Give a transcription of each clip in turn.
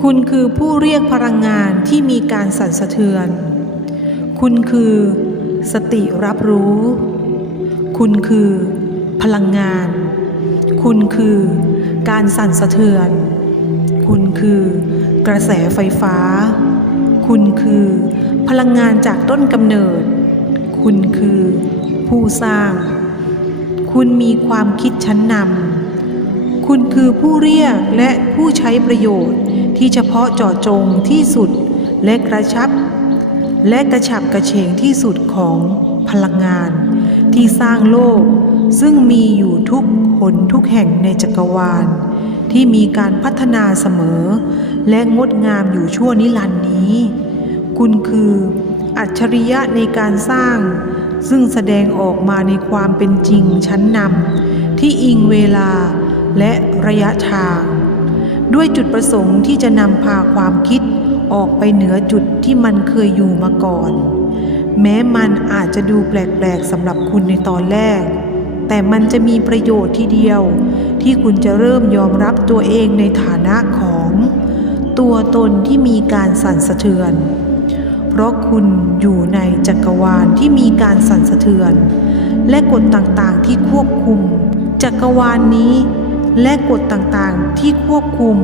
คุณคือผู้เรียกพลังงานที่มีการสั่นสะเทือน คุณคือ สติรับรู้ คุณคือ พลังงาน คุณคือ การสั่นสะเทือน คุณคือ กระแสไฟฟ้า คุณคือ พลังงานจากต้นกำเนิด คุณคือ ผู้สร้าง คุณมีความคิดชั้นนำคุณคือผู้เรียกและผู้ใช้ประโยชน์ ที่เฉพาะเจาะจงที่สุดและกระชับ และกระฉับกระเฉงที่สุดของพลังงาน ที่สร้างโลก ซึ่งมีอยู่ทุกหนทุกแห่งในจักรวาล ที่มีการพัฒนาเสมอ และงดงามอยู่ชั่วนิรันดร์นี้ คุณคืออัจฉริยะในการสร้าง ซึ่งแสดงออกมาในความเป็นจริงชั้นนำที่อิงเวลาและระยะทาง ด้วยจุดประสงค์ที่จะนำพาความคิดออกไปเหนือจุดที่มันเคยอยู่มาก่อน แม้มันอาจจะดูแปลกๆสำหรับคุณในตอนแรก แต่มันจะมีประโยชน์ทีเดียว ที่คุณจะเริ่มยอมรับตัวเองในฐานะของ ตัวตนที่มีการสั่นสะเทือน เพราะคุณอยู่ในจักรวาลที่มีการสั่นสะเทือน และกฎต่างๆที่ควบคุม จักรวาลนี้ และกฎต่างๆที่ควบคุม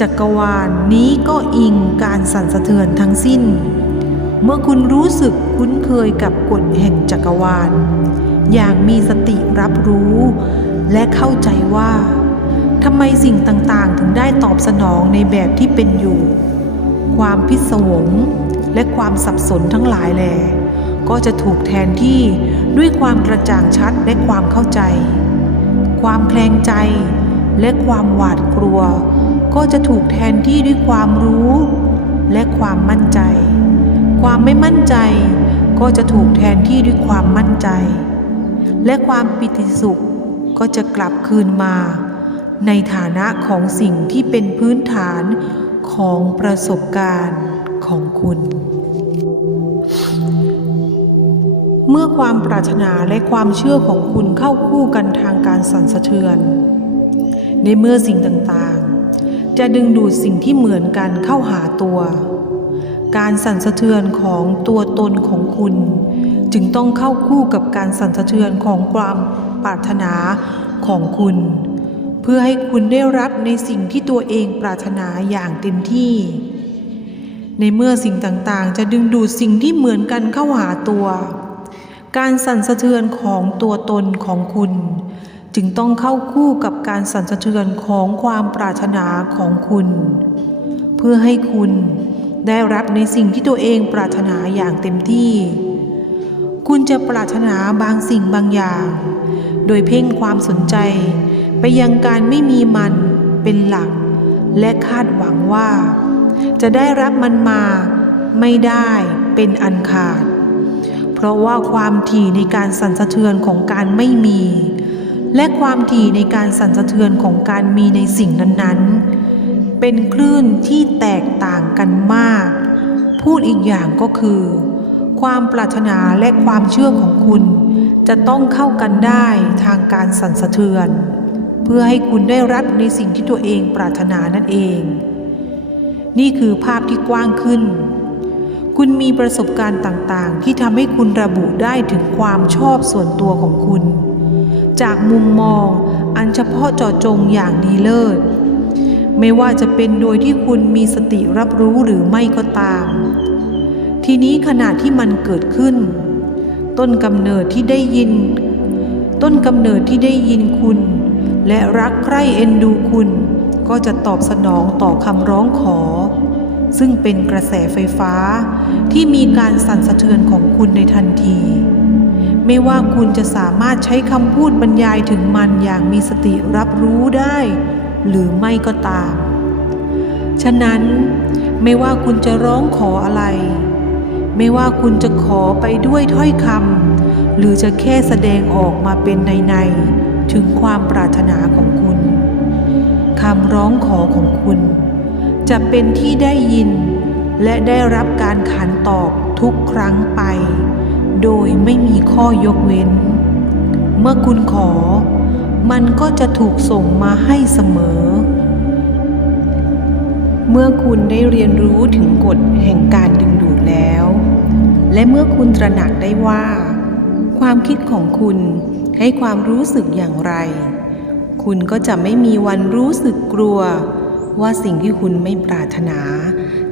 จักรวาลนี้ก็อิงการสั่นสะเทือนทั้งสิ้น เมื่อคุณรู้สึกคุ้นเคยกับกฎแห่งจักรวาล อย่างมีสติรับรู้ และเข้าใจว่าทำไมสิ่งต่างๆ ถึงได้ตอบสนองในแบบที่เป็นอยู่ ความพิศวงและความสับสนทั้งหลายแหล่ก็จะถูกแทนที่ด้วยความกระจ่างชัดและความเข้าใจ ความแคลงใจ และความหวาดกลัว ก็จะถูกแทนที่ด้วยความรู้ และความมั่นใจ ความไม่มั่นใจ ก็จะถูกแทนที่ด้วยความมั่นใจ และความปิติสุขก็จะกลับคืนมา ในฐานะของสิ่งที่เป็นพื้นฐานของประสบการณ์ของคุณ เมื่อความปรารถนาและความเชื่อของคุณเข้าคู่กันทางการสั่นสะเทือน ในเมื่อสิ่งต่างๆ จะดึงดูดสิ่งที่เหมือนกันเข้าหาตัว การสั่นสะเทือนของตัวตนของคุณ จึงต้องเข้าคู่กับการสั่นสะเทือนของความปรารถนาของคุณ เพื่อให้คุณได้รับในสิ่งที่ตัวเองปรารถนาอย่างเต็มที่ ในเมื่อสิ่งต่างๆ จะดึงดูดสิ่งที่เหมือนกันเข้าหาตัว การสั่นสะเทือนของตัวตนของคุณ จึงต้องเข้าคู่กับการสั่นสะเทือนของความปรารถนาของคุณ เพื่อให้คุณได้รับในสิ่งที่ตัวเองปรารถนาอย่างเต็มที่ คุณจะปรารถนาบางสิ่งบางอย่าง โดยเพ่งความสนใจ ไปยังการไม่มีมันเป็นหลัก และคาดหวังว่า จะได้รับมันมาไม่ได้เป็นอันขาด ราะว่าความถี่ในการสั่นสะเทือนของการไม่มี และความถี่ในการสั่นสะเทือนของการมีในสิ่งนั้นๆ เป็นคลื่นที่แตกต่างกันมาก พูดอีกอย่างก็คือ ความปรารถนาและความเชื่อของคุณ จะต้องเข้ากันได้ทางการสั่นสะเทือน เพื่อให้คุณได้รับในสิ่งที่ตัวเองปรารถนานั่นเอง นี่คือภาพที่กว้างขึ้น คุณมีประสบการณ์ต่างๆ ที่ทำให้คุณระบุได้ถึงความชอบส่วนตัวของคุณ จากมุมมองอันเฉพาะเจาะจงอย่างดีเลิศ ไม่ว่าจะเป็นโดยที่คุณมีสติรับรู้หรือไม่ก็ตาม ทีนี้ขณะที่มันเกิดขึ้น ต้นกำเนิดที่ได้ยิน ต้นกำเนิดที่ได้ยินคุณ และรักใคร่เอ็นดูคุณ ก็จะตอบสนองต่อคำร้องขอ ซึ่งเป็นกระแสไฟฟ้าที่มีการสั่นสะเทือนของคุณในทันที ไม่ว่าคุณจะสามารถใช้คำพูดบรรยายถึงมันอย่างมีสติรับรู้ได้ หรือไม่ก็ตาม ฉะนั้นไม่ว่าคุณจะร้องขออะไร ไม่ว่าคุณจะขอไปด้วยถ้อยคำหรือจะแค่แสดงออกมาเป็นในในๆถึงความปรารถนาของคุณคำร้องขอของคุณ จะเป็นที่ได้ยิน และได้รับการขานตอบทุกครั้งไป โดยไม่มีข้อยกเว้น เมื่อคุณขอ มันก็จะถูกส่งมาให้เสมอ เมื่อคุณได้เรียนรู้ถึงกฎแห่งการดึงดูดแล้ว และเมื่อคุณตระหนักได้ว่า ความคิดของคุณให้ความรู้สึกอย่างไร คุณก็จะไม่มีวันรู้สึกกลัว ว่าสิ่งที่คุณไม่ปรารถนา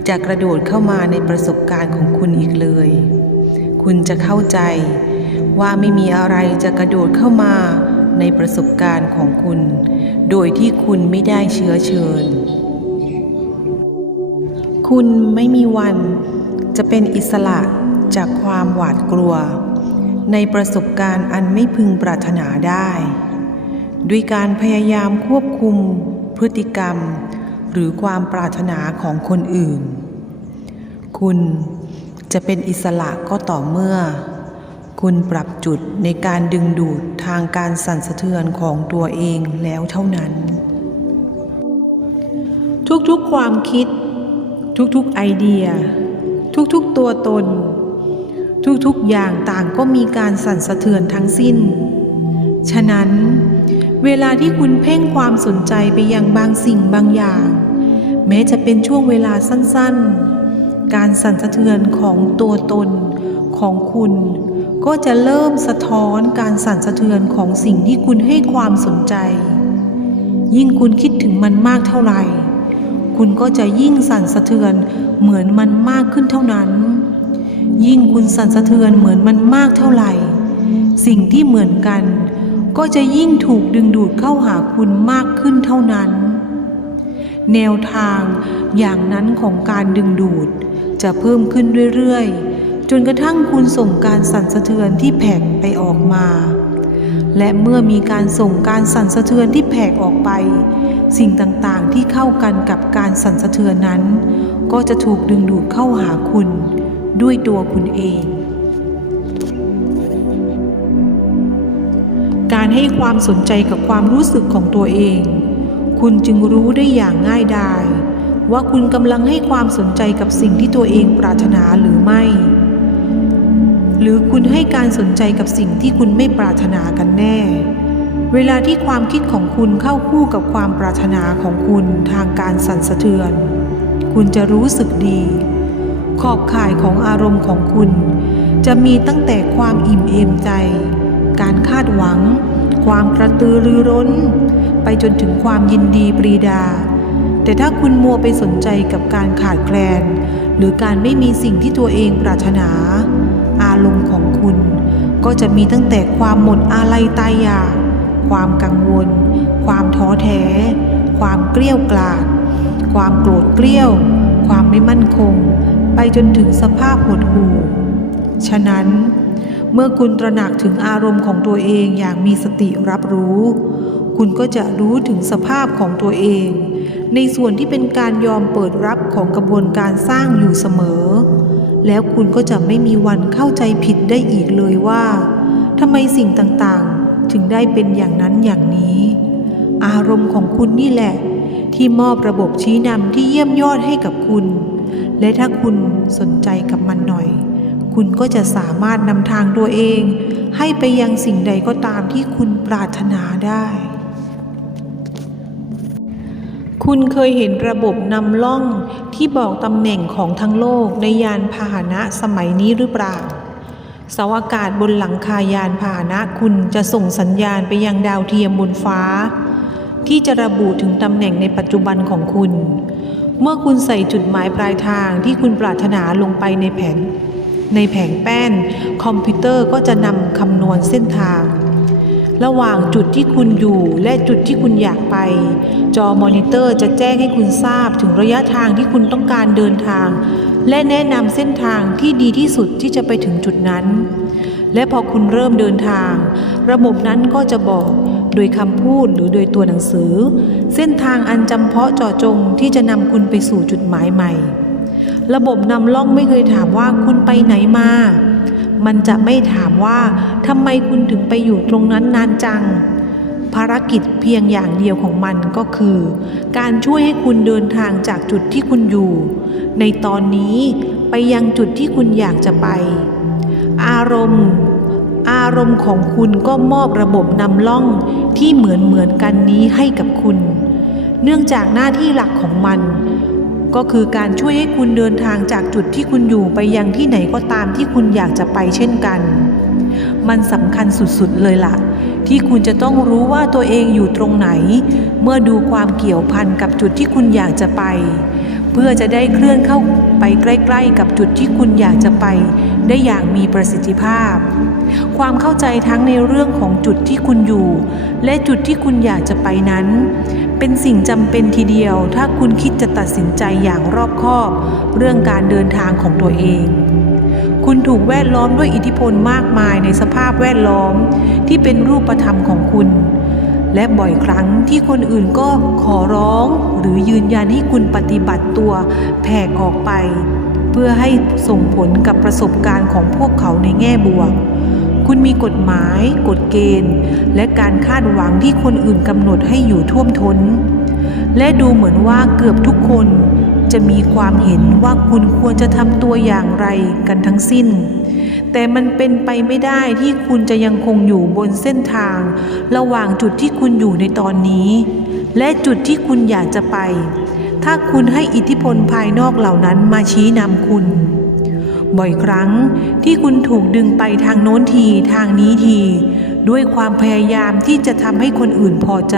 จะกระโดดเข้ามาในประสบการณ์ของคุณอีกเลย คุณจะเข้าใจว่าไม่มีอะไรจะกระโดดเข้ามาในประสบการณ์ของคุณ โดยที่คุณไม่ได้เชื้อเชิญ คุณไม่มีวันจะเป็นอิสระจากความหวาดกลัว ในประสบการณ์อันไม่พึงปรารถนาได้ ด้วยการพยายามควบคุมพฤติกรรม หรือความปรารถนาของคนอื่น คุณจะเป็นอิสระก็ต่อเมื่อ คุณปรับจุดในการดึงดูดทางการสั่นสะเทือนของตัวเองแล้วเท่านั้น ทุกๆความคิด ทุกๆไอเดีย ทุกๆตัวตน ทุกๆอย่างต่างก็มีการสั่นสะเทือนทั้งสิ้น ฉะนั้น เวลาที่คุณเพ่งความสนใจไปยังบางสิ่งบางอย่าง แม้จะเป็นช่วงเวลาสั้นๆ การสั่นสะเทือนของตัวตนของคุณ ก็จะเริ่มสะท้อนการสั่นสะเทือนของสิ่งที่คุณให้ความสนใจ ยิ่งคุณคิดถึงมันมากเท่าไหร่ คุณก็จะยิ่งสั่นสะเทือนเหมือนมันมากขึ้นเท่านั้น ยิ่งคุณสั่นสะเทือนเหมือนมันมากเท่าไหร่ สิ่งที่เหมือนกัน ก็จะยิ่งถูกดึงดูดเข้าหาคุณมากขึ้นเท่านั้น แนวทางอย่างนั้นของการดึงดูด จะเพิ่มขึ้นเรื่อยๆ จนกระทั่งคุณส่งการสั่นสะเทือนที่แผกไปออกมา และเมื่อมีการส่งการสั่นสะเทือนที่แผกออกไป สิ่งต่างๆที่เข้ากันกับการสั่นสะเทือนนั้น ก็จะถูกดึงดูดเข้าหาคุณ ด้วยตัวคุณเอง การให้ความสนใจกับความรู้สึกของตัวเอง คุณจึงรู้ได้อย่างง่ายดายว่าคุณกำลังให้ความสนใจกับสิ่งที่ตัวเองปรารถนาหรือไม่ หรือคุณให้การสนใจกับสิ่งที่คุณไม่ปรารถนากันแน่ เวลาที่ความคิดของคุณเข้าคู่กับความปรารถนาของคุณทางการสั่นสะเทือน คุณจะรู้สึกดี ขอบข่ายของอารมณ์ของคุณ จะมีตั้งแต่ความอิ่มเอมใจ การคาดหวัง ความกระตือรือร้น ไปจนถึงความยินดีปรีดา แต่ถ้าคุณมัวไปสนใจกับการขาดแคลน หรือการไม่มีสิ่งที่ตัวเองปรารถนา อารมณ์ของคุณก็จะมีตั้งแต่ความหมดอาลัยตายอยากความกังวล ความท้อแท้ ความเกลี้ยวกล่อมความโกรธเกลี้ยว ความไม่มั่นคง ไปจนถึงสภาพหดหู่ ฉะนั้น เมื่อคุณตระหนักถึงอารมณ์ของตัวเองอย่างมีสติรับรู้ คุณก็จะรู้ถึงสภาพของตัวเอง ในส่วนที่เป็นการยอมเปิดรับของกระบวนการสร้างอยู่เสมอ แล้วคุณก็จะไม่มีวันเข้าใจผิดได้อีกเลยว่าทำไมสิ่งต่างๆ ถึงได้เป็นอย่างนั้นอย่างนี้ อารมณ์ของคุณนี่แหละ ที่มอบระบบชี้นำที่เยี่ยมยอดให้กับคุณ และถ้าคุณสนใจกับมันหน่อย คุณก็จะสามารถนำทางตัวเอง ให้ไปยังสิ่งใดก็ตามที่คุณปรารถนาได้ คุณเคยเห็นระบบนำล่องที่บอกตำแหน่งของทั้งโลกในยานพาหนะสมัยนี้หรือเปล่าเสาอากาศบนหลังคายานพาหนะคุณจะส่งสัญญาณไปยังดาวเทียมบนฟ้า ที่จะระบุถึงตำแหน่งในปัจจุบันของคุณ เมื่อคุณใส่จุดหมายปลายทางที่คุณปรารถนาลงไปในแผน ในแผงแป้น คอมพิวเตอร์ก็จะนำคำนวณเส้นทาง ระหว่างจุดที่คุณอยู่และจุดที่คุณอยากไป จอมอนิเตอร์จะแจ้งให้คุณทราบถึงระยะทางที่คุณต้องการเดินทาง และแนะนำเส้นทางที่ดีที่สุดที่จะไปถึงจุดนั้น และพอคุณเริ่มเดินทาง ระบบนั้นก็จะบอกโดยคำพูดหรือโดยตัวหนังสือ เส้นทางอันจำเพาะเจาะจงที่จะนำคุณไปสู่จุดหมายใหม่ ระบบนำล่องไม่เคยถามว่าคุณไปไหนมา มันจะไม่ถามว่าทำไมคุณถึงไปอยู่ตรงนั้นนานจัง ภารกิจเพียงอย่างเดียวของมันก็คือ การช่วยให้คุณเดินทางจากจุดที่คุณอยู่ ในตอนนี้ไปยังจุดที่คุณอยากจะไป อารมณ์ อารมณ์ของคุณก็มอบระบบนำล่องที่เหมือนเหมือนกันนี้ให้กับคุณ เนื่องจากหน้าที่หลักของมัน ก็คือการช่วยให้คุณเดินทางจากจุดที่คุณอยู่ไปยังที่ไหนก็ตามที่คุณอยากจะไปเช่นกัน มันสำคัญสุดๆเลยล่ะ ที่คุณจะต้องรู้ว่าตัวเองอยู่ตรงไหน เมื่อดูความเกี่ยวพันกับจุดที่คุณอยากจะไป เพื่อจะได้เคลื่อนเข้าไปใกล้ ๆ กับจุดที่คุณอยากจะไป ได้อย่างมีประสิทธิภาพ ความเข้าใจทั้งในเรื่องของจุดที่คุณอยู่ และจุดที่คุณอยากจะไปนั้น เป็นสิ่งจำเป็นทีเดียว ถ้าคุณคิดจะตัดสินใจอย่างรอบคอบ เรื่องการเดินทางของตัวเอง คุณถูกแวดล้อมด้วยอิทธิพลมากมายในสภาพแวดล้อมที่เป็นรูปธรรมของคุณและบ่อยครั้งที่คนอื่นก็ขอร้องหรือยืนยันให้คุณปฏิบัติตัวแผ่ออกไป เพื่อให้ส่งผลกับประสบการณ์ของพวกเขาในแง่บวก คุณมีกฎหมาย กฎเกณฑ์ และการคาดหวังที่คนอื่นกำหนดให้อยู่ท่วมท้น และดูเหมือนว่าเกือบทุกคนจะมีความเห็นว่าคุณควรจะทำตัวอย่างไรกันทั้งสิ้น แต่มันเป็นไปไม่ได้ที่คุณจะยังคงอยู่บนเส้นทาง ระหว่างจุดที่คุณอยู่ในตอนนี้ และจุดที่คุณอยากจะไป ถ้าคุณให้อิทธิพลภายนอกเหล่านั้นมาชี้นำคุณ บ่อยครั้งที่คุณถูกดึงไปทางโน้นทีทางนี้ที ด้วยความพยายามที่จะทำให้คนอื่นพอใจ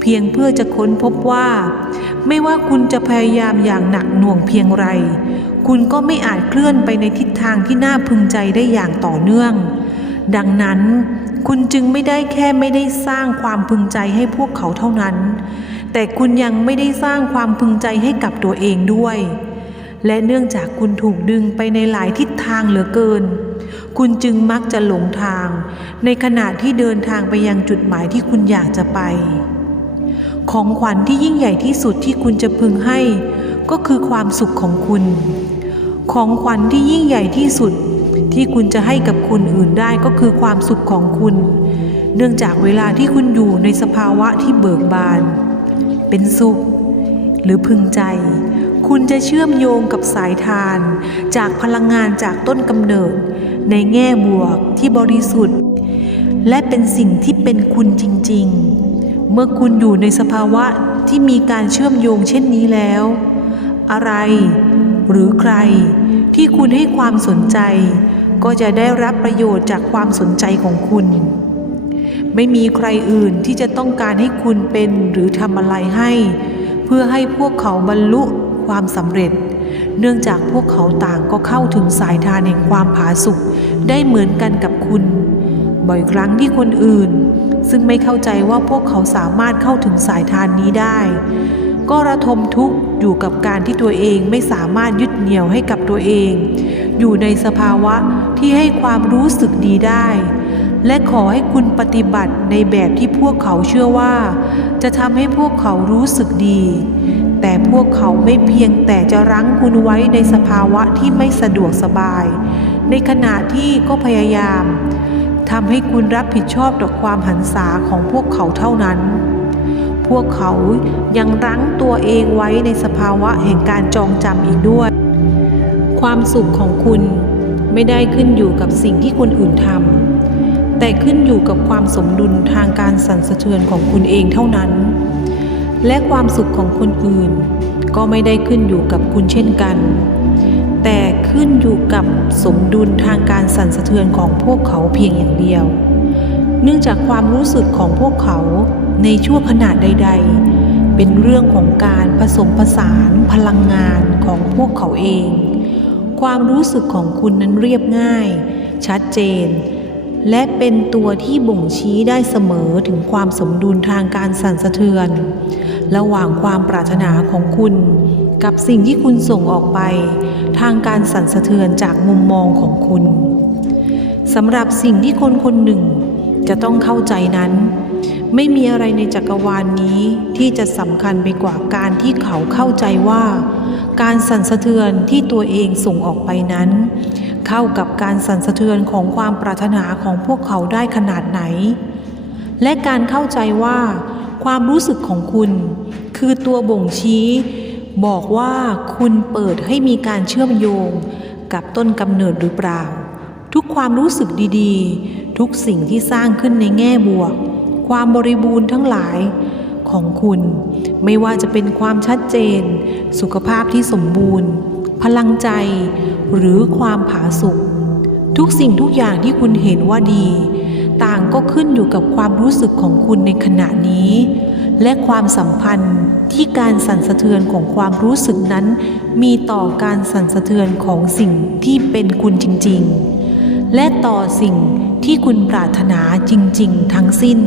เพียงเพื่อจะค้นพบว่า ไม่ว่าคุณจะพยายามอย่างหนักหน่วงเพียงไร คุณก็ไม่อาจเคลื่อนไปในทิศทางที่น่าพึงใจได้อย่างต่อเนื่อง ดังนั้นคุณจึงไม่ได้แค่ไม่ได้สร้างความพึงใจให้พวกเขาเท่านั้น แต่คุณยังไม่ได้สร้างความพึงใจให้กับตัวเองด้วย และเนื่องจากคุณถูกดึงไปในหลายทิศทางเหลือเกิน คุณจึงมักจะหลงทาง ในขณะที่เดินทางไปยังจุดหมายที่คุณอยากจะไป ของขวัญที่ยิ่งใหญ่ที่สุดที่คุณจะพึงให้ ก็คือความสุขของคุณ ของขวัญที่ยิ่งใหญ่ที่สุดที่คุณจะให้กับคนอื่นได้ก็คือความสุขของคุณ เนื่องจากเวลาที่คุณอยู่ในสภาวะที่เบิกบาน เป็นสุข หรือพึงใจ คุณจะเชื่อมโยงกับสายทาน จากพลังงานจากต้นกำเนิด ในแง่บวกที่บริสุทธิ์ และเป็นสิ่งที่เป็นคุณจริง ๆ เมื่อคุณอยู่ในสภาวะที่มีการเชื่อมโยงเช่นนี้แล้ว อะไรหรือใครที่คุณให้ความสนใจ ก็จะได้รับประโยชน์จากความสนใจของคุณ ไม่มีใครอื่นที่จะต้องการให้คุณเป็นหรือทำอะไรให้ เพื่อให้พวกเขาบรรลุความสำเร็จ เนื่องจากพวกเขาต่างก็เข้าถึงสายทานแห่งความผาสุกได้เหมือนกันกับคุณ บ่อยครั้งที่คนอื่น ซึ่งไม่เข้าใจว่าพวกเขาสามารถเข้าถึงสายทานนี้ได้ ก็ระทมทุกข์อยู่กับการที่ตัวเองไม่สามารถยึดเหนี่ยวให้กับตัวเอง อยู่ในสภาวะที่ให้ความรู้สึกดีได้ และขอให้คุณปฏิบัติในแบบที่พวกเขาเชื่อว่า จะทำให้พวกเขารู้สึกดี แต่พวกเขาไม่เพียงแต่จะรั้งคุณไว้ในสภาวะที่ไม่สะดวกสบาย ในขณะที่ก็พยายามทำให้คุณรับผิดชอบต่อความหันษาของพวกเขาเท่านั้น พวกเขายังรั้งตัวเองไว้ในสภาวะแห่งการจองจำอีกด้วย ความสุขของคุณไม่ได้ขึ้นอยู่กับสิ่งที่คนอื่นทำ แต่ขึ้นอยู่กับความสมดุลทางการสั่นสะเทือนของคุณเองเท่านั้น และความสุขของคนอื่น ก็ไม่ได้ขึ้นอยู่กับคุณเช่นกัน แต่ขึ้นอยู่กับสมดุลทางการสั่นสะเทือนของพวกเขาเพียงอย่างเดียว เนื่องจากความรู้สึกของพวกเขาในช่วงขณะใด ๆ เป็นเรื่องของการผสมผสานพลังงานของพวกเขาเอง ความรู้สึกของคุณนั้นเรียบง่าย ชัดเจน และเป็นตัวที่บ่งชี้ได้เสมอถึงความสมดุลทางการสั่นสะเทือน ระหว่างความปรารถนาของคุณ กับสิ่งที่คุณส่งออกไป ทางการสั่นสะเทือนจากมุมมองของคุณสำหรับสิ่งที่คนคนหนึ่งจะต้องเข้าใจนั้น ไม่มีอะไรในจักรวาลนนี้ที่จะสำคัญไปกว่าการที่เขาเข้าใจว่า การสั่นสะเทือนที่ตัวเองส่งออกไปนั้น เข้ากับการสั่นสะเทือนของความปรารถนาของพวกเขาได้ขนาดไหน และการเข้าใจว่า ความรู้สึกของคุณ คือตัวบ่งชี้ บอกว่าคุณเปิดให้มีการเชื่อมโยง กับต้นกำเนิดหรือเปล่า ทุกความรู้สึกดีๆ ทุกสิ่งที่สร้างขึ้นในแง่บวก ความบริบูรณ์ทั้งหลายของคุณ ไม่ว่าจะเป็นความชัดเจน สุขภาพที่สมบูรณ์ พลังใจ หรือความผาสุกทุกสิ่งทุกอย่างที่คุณเห็นว่าดี ต่างก็ขึ้นอยู่กับความรู้สึกของคุณในขณะนี้ และความสัมพันธ์ที่การสั่นสะเทือนของความรู้สึกนั้น มีต่อการสั่นสะเทือนของสิ่งที่เป็นคุณจริง ๆ และต่อสิ่งที่คุณปรารถนาจริง ๆ ทั้งสิ้น